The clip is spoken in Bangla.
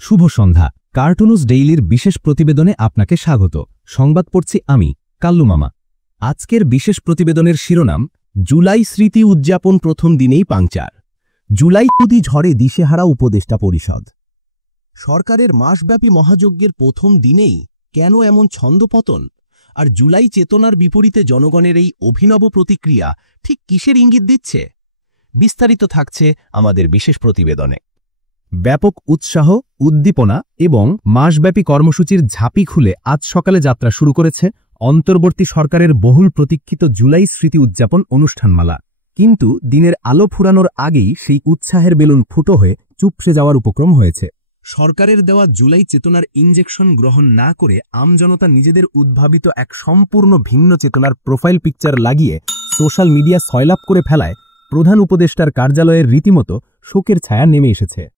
শুভ সন্ধ্যা। কার্টুনুস ডেইলির বিশেষ প্রতিবেদনে আপনাকে স্বাগত। সংবাদ পড়ছি আমি, কাল্লু মামা। আজকের বিশেষ প্রতিবেদনের শিরোনাম, জুলাই স্মৃতি উদযাপন প্রথম দিনেই পাংচার। জুলাই নদী ঝড়ে দিশেহারা উপদেষ্টা পরিষদ। সরকারের মাসব্যাপী মহাযজ্ঞের প্রথম দিনেই কেন এমন ছন্দপতন? আর জুলাই চেতনার বিপরীতে জনগণের এই অভিনব প্রতিক্রিয়া ঠিক কিসের ইঙ্গিত দিচ্ছে? বিস্তারিত থাকছে আমাদের বিশেষ প্রতিবেদনে। ব্যাপক উৎসাহ, উদ্দীপনা এবং মাসব্যাপী কর্মসূচির ঝাঁপি খুলে আজ সকালে যাত্রা শুরু করেছে অন্তর্বর্তী সরকারের বহুল প্রতীক্ষিত জুলাই স্মৃতি উদযাপন অনুষ্ঠানমালা। কিন্তু দিনের আলো ফুরানোর আগেই সেই উৎসাহের বেলুন ফুটো হয়ে চুপসে যাওয়ার উপক্রম হয়েছে। সরকারের দেওয়া জুলাই চেতনার ইনজেকশন গ্রহণ না করে আমজনতা নিজেদের উদ্ভাবিত এক সম্পূর্ণ ভিন্ন চেতনার প্রোফাইল পিকচার লাগিয়ে সোশ্যাল মিডিয়া সয়লাভ করে ফেলায় প্রধান উপদেষ্টার কার্যালয়ের রীতিমতো শোকের ছায়া নেমে এসেছে।